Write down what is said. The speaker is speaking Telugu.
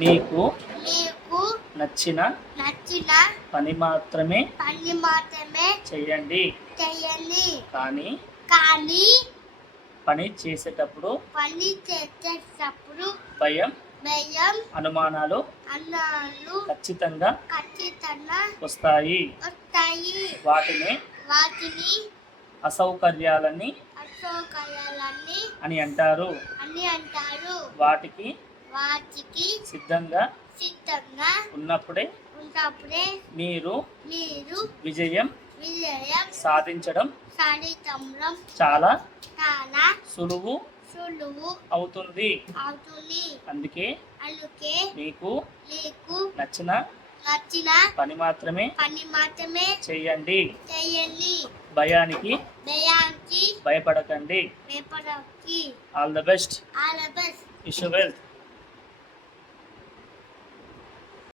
మీకు మీకు నచ్చిన నచ్చిన పని మాత్రమే చేయండి. కానీ కానీ పని చేసేటప్పుడు భయం అనుమానాలు ఖచ్చితంగా వస్తాయి. వాటిని అసౌకర్యాలని అని అంటారు. వాటికి సిద్ధంగా ఉన్నప్పుడే మీరు విజయం సాధించడం చాలా సులువు అవుతుంది. అందుకే మీకు నచ్చిన పని మాత్రమే చేయండి. భయానికి భయపడకండి. All the best. Wish you wealth.